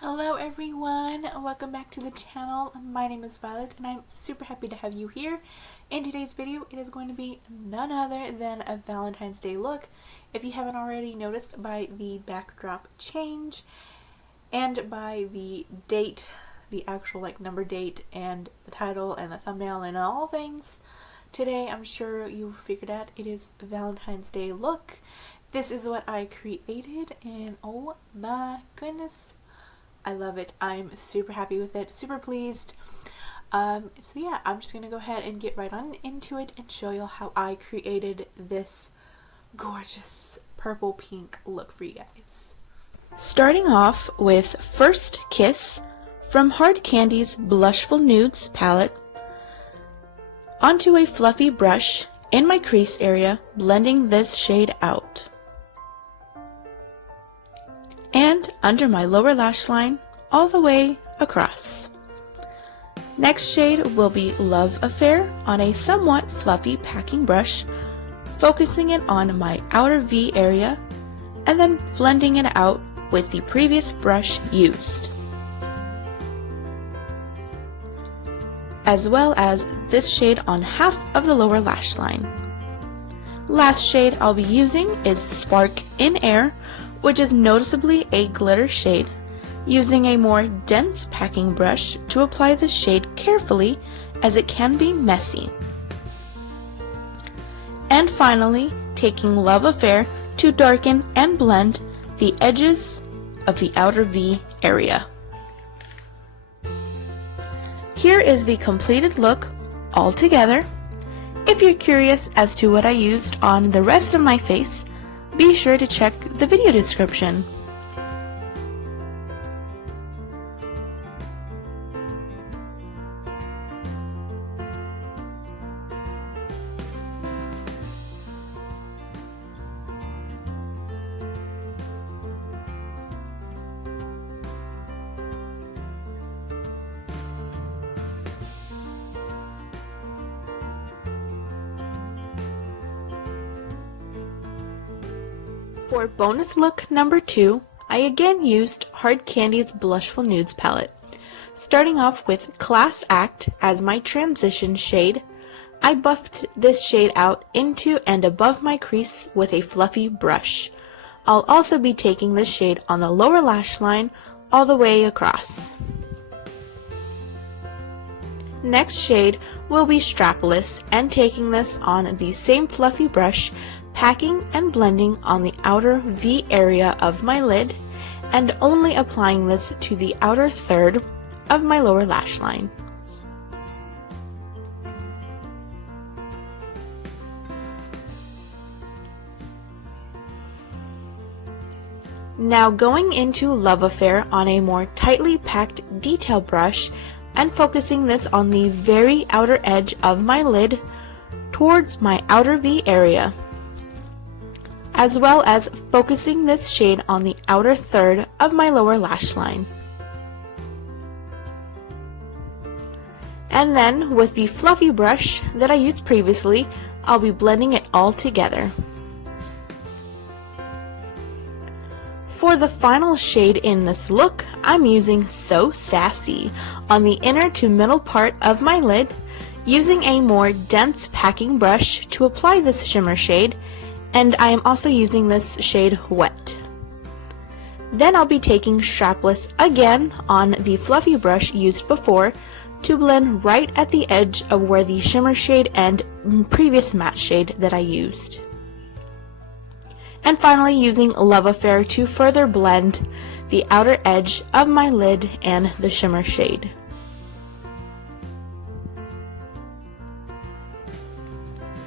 Hello everyone, welcome back to the channel. My name is Violet and I'm super happy to have you here. In today's video, it is going to be none other than a Valentine's Day look. If you haven't already noticed by the backdrop change and by the date, the actual number date and the title and the thumbnail and all things, today I'm sure you figured out it is Valentine's Day look. This is what I created and oh my goodness, I love it. I'm super happy with it, super pleased. So yeah, I'm just gonna go ahead and get right on into it and show you how I created this gorgeous purple pink look for you guys. Starting off with First Kiss from Hard Candy's Blushful Nudes palette onto a fluffy brush in my crease area, blending this shade out. And under my lower lash line all the way across. Next shade will be Love Affair on a somewhat fluffy packing brush, focusing it on my outer V area and then blending it out with the previous brush used. As well as this shade on half of the lower lash line. Last shade I'll be using is Spark in Air, which is noticeably a glitter shade, using a more dense packing brush to apply the shade carefully as it can be messy. And finally, taking Love Affair to darken and blend the edges of the outer V area. Here is the completed look all together. If you're curious as to what I used on the rest of my face, be sure to check the video description. For bonus look number 2, I again used Hard Candy's Blushful Nudes palette. Starting off with Class Act as my transition shade, I buffed this shade out into and above my crease with a fluffy brush. I'll also be taking this shade on the lower lash line all the way across. Next shade will be Strapless, and taking this on the same fluffy brush, packing and blending on the outer V area of my lid and only applying this to the outer third of my lower lash line. Now going into Love Affair on a more tightly packed detail brush and focusing this on the very outer edge of my lid towards my outer V area, as well as focusing this shade on the outer third of my lower lash line. And then with the fluffy brush that I used previously, I'll be blending it all together. For the final shade in this look, I'm using So Sassy on the inner to middle part of my lid, using a more dense packing brush to apply this shimmer shade, and I am also using this shade Wet. Then I'll be taking Strapless again on the fluffy brush used before to blend right at the edge of where the shimmer shade and previous matte shade that I used. And finally using Love Affair to further blend the outer edge of my lid and the shimmer shade.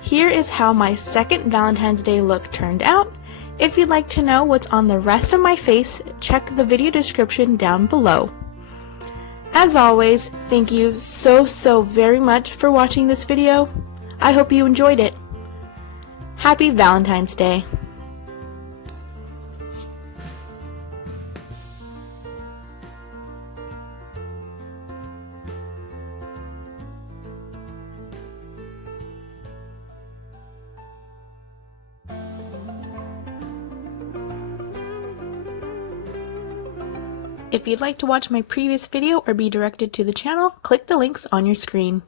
Here is how my second Valentine's Day look turned out. If you'd like to know what's on the rest of my face, check the video description down below. As always, thank you so very much for watching this video. I hope you enjoyed it. Happy Valentine's Day! If you'd like to watch my previous video or be directed to the channel, click the links on your screen.